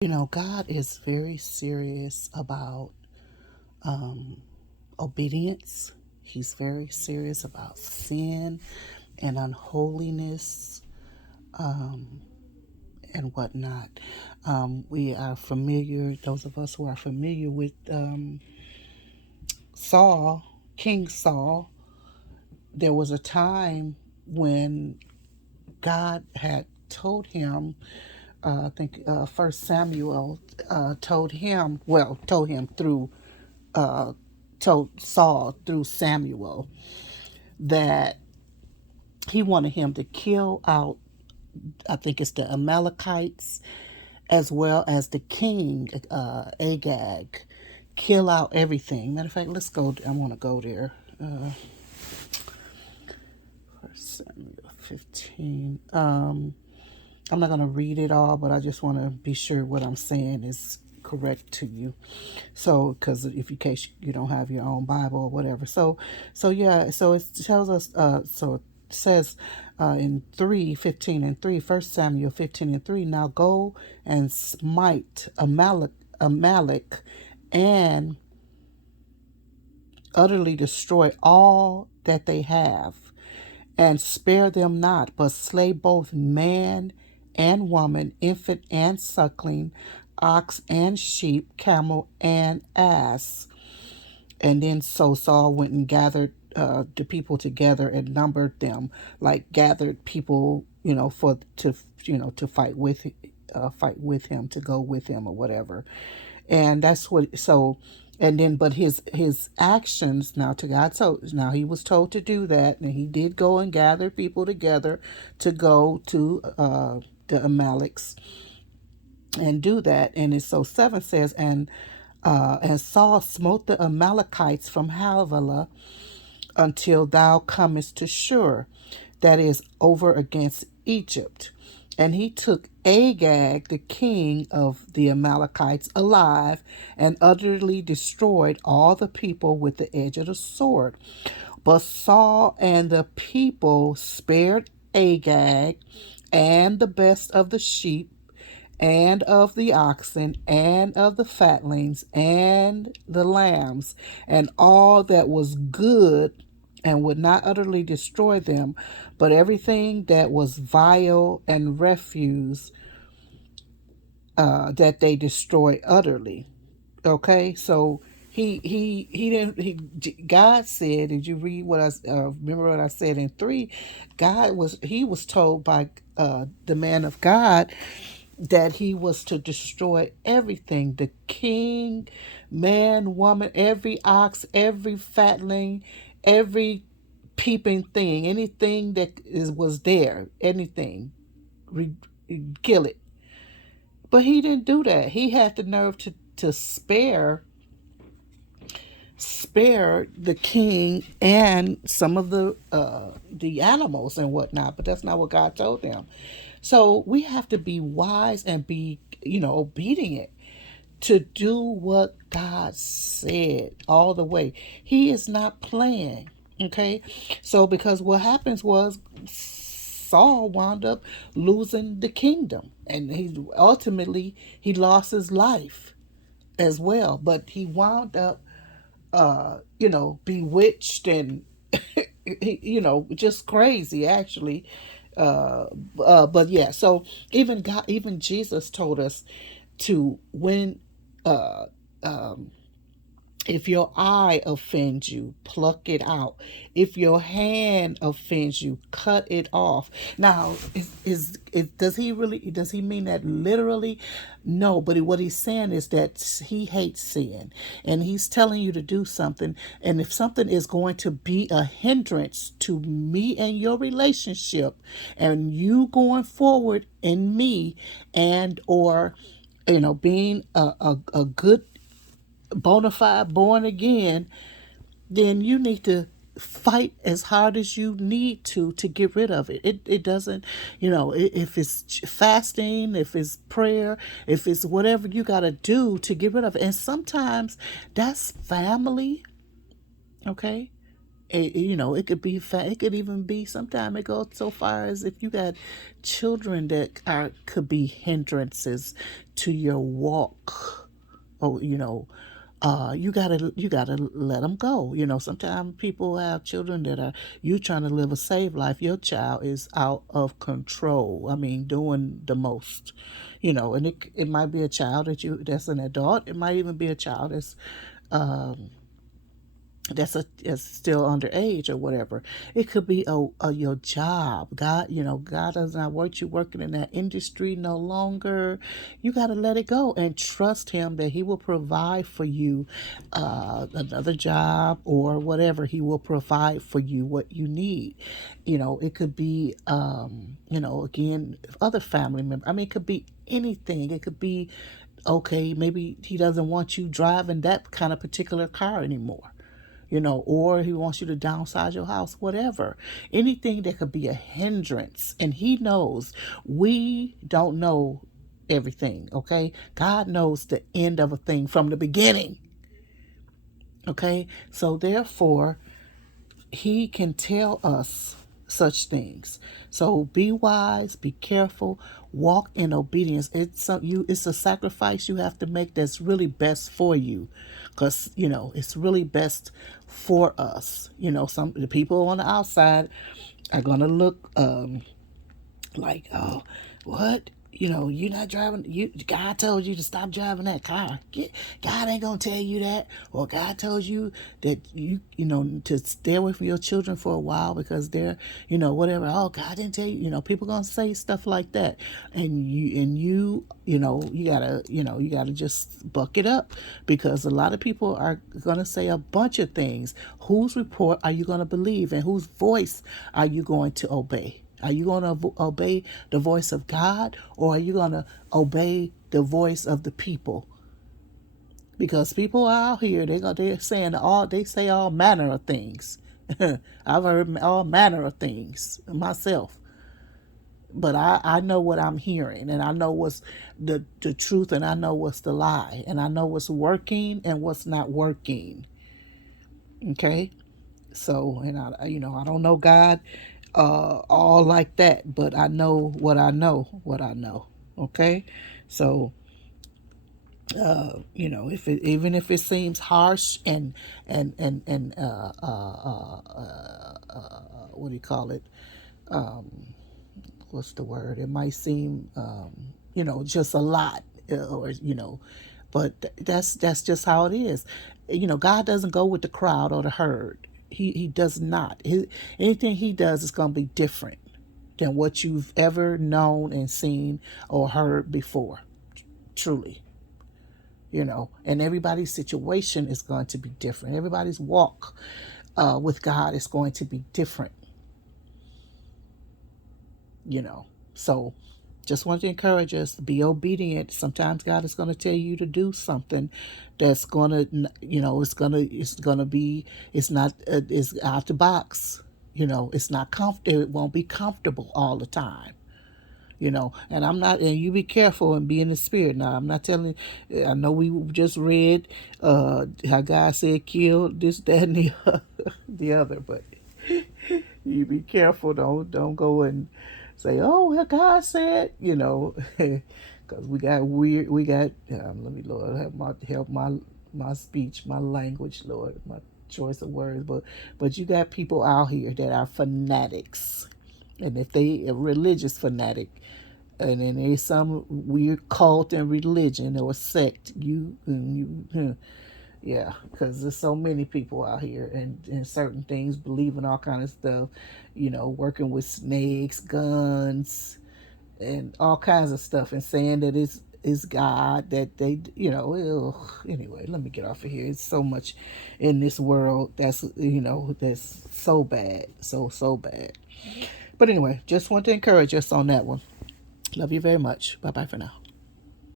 God is very serious about obedience. He's very serious about sin and unholiness and whatnot. We are familiar, those of us who are familiar with Saul, King Saul. There was a time when God had told him, I think First Samuel told him through, told Saul through Samuel that he wanted him to kill out, I think it's the Amalekites, as well as the king, Agag. Kill out everything. Matter of fact, let's go. I want to go there. First Samuel 15. I'm not going to read it all, but I just want to be sure what I'm saying is correct to you. So, because if in case you don't have your own Bible or whatever. So yeah, so it tells us, so it says in 3:15 and 3, First Samuel 15:3, now go and smite Amalek and utterly destroy all that they have, and spare them not, but slay both man and woman, infant and suckling, ox and sheep, camel and ass. And then so Saul went and gathered the people together and numbered them, like gathered people, for to fight with him, to go with him or whatever. And that's what so. And then, but his actions now to God. So now he was told to do that, and he did go and gather people together to go to the Amaleks and do that. And it's so 7 says, and Saul smote the Amalekites from Havilah until thou comest to Shur, that is over against Egypt. And he took Agag, the king of the Amalekites, alive, and utterly destroyed all the people with the edge of the sword. But Saul and the people spared Agag and the best of the sheep and of the oxen, and of the fatlings, and the lambs, and all that was good, and would not utterly destroy them, but everything that was vile and refuse, that they destroy utterly. Okay, so he didn't he God said, did you read what I remember what I said in 3? He was told by the man of God that he was to destroy everything, the king, man, woman, every ox, every fatling, every peeping thing, anything that was there, anything, re, kill it. But he didn't do that. He had the nerve to spare the king and some of the animals and whatnot, but that's not what God told them. So we have to be wise and be, obedient to do what God said all the way. He is not playing. Okay. So because what happens was Saul wound up losing the kingdom, and he lost his life as well. But he wound up bewitched and just crazy actually. But yeah, so even Jesus told us to when uh, if your eye offends you, pluck it out. If your hand offends you, cut it off. Now, does he mean that literally? No, but what he's saying is that he hates sin, and he's telling you to do something. And if something is going to be a hindrance to me and your relationship, and you going forward in me, and or being a good bona fide born again, then you need to fight as hard as you need to get rid of it. It doesn't, if it's fasting, if it's prayer, if it's whatever you got to do to get rid of it. And sometimes that's family, okay? it could be it could even be, sometime it goes so far as if you got children that are could be hindrances to your walk. Oh, you gotta let them go. Sometimes people have children that are, you trying to live a saved life, your child is out of control. I mean, doing the most. And it might be a child that's an adult. It might even be a child that's still underage or whatever. It could be your job. God does not want you working in that industry no longer. You got to let it go and trust Him that He will provide for you another job or whatever. He will provide for you what you need. It could be, again, other family members. I mean, it could be anything. It could be, okay, maybe He doesn't want you driving that kind of particular car anymore, or He wants you to downsize your house, whatever. Anything that could be a hindrance. And He knows. We don't know everything, okay? God knows the end of a thing from the beginning, okay? So therefore, He can tell us such things. So be wise, be careful, walk in obedience. It's a sacrifice you have to make that's really best for you, because it's really best for us. Some the people on the outside are gonna look like, oh, what? You're not driving. God told you to stop driving that car. God ain't gonna tell you that, or God told you that to stay away from your children for a while because they're, whatever. Oh, God didn't tell you. People gonna say stuff like that, and you gotta just buck it up, because a lot of people are gonna say a bunch of things. Whose report are you gonna believe, and whose voice are you going to obey? Are you going to obey the voice of God, or are you going to obey the voice of the people? Because people out here, they say all manner of things. I've heard all manner of things myself, but I know what I'm hearing, and I know what's the truth, and I know what's the lie, and I know what's working and what's not working. Okay. So, and I don't know God all like that, but I know what I know, Okay. So, if it, even if it seems harsh and what do you call it? What's the word? It might seem, just a lot, or, but that's just how it is. God doesn't go with the crowd or the herd. He does not. Anything He does is going to be different than what you've ever known and seen or heard before. Truly. And everybody's situation is going to be different. Everybody's walk with God is going to be different. So just want to encourage us to be obedient. Sometimes God is going to tell you to do something that's going to, it's not, it's out the box. It's not comfortable. It won't be comfortable all the time. And you be careful and be in the spirit. Now, I'm not telling, I know we just read how God said kill this, that, and the other, but you be careful. Don't go and say, oh, well, God said, because let me, Lord, help my speech, my language, Lord, my choice of words. But you got people out here that are fanatics. And if they a religious fanatic, and then there's some weird cult and religion or sect, yeah, because there's so many people out here and certain things, believing all kind of stuff, working with snakes, guns, and all kinds of stuff, and saying that it's God, that they, anyway, let me get off of here. It's so much in this world that's so bad, so bad. But anyway, just want to encourage us on that one. Love you very much. Bye bye for now.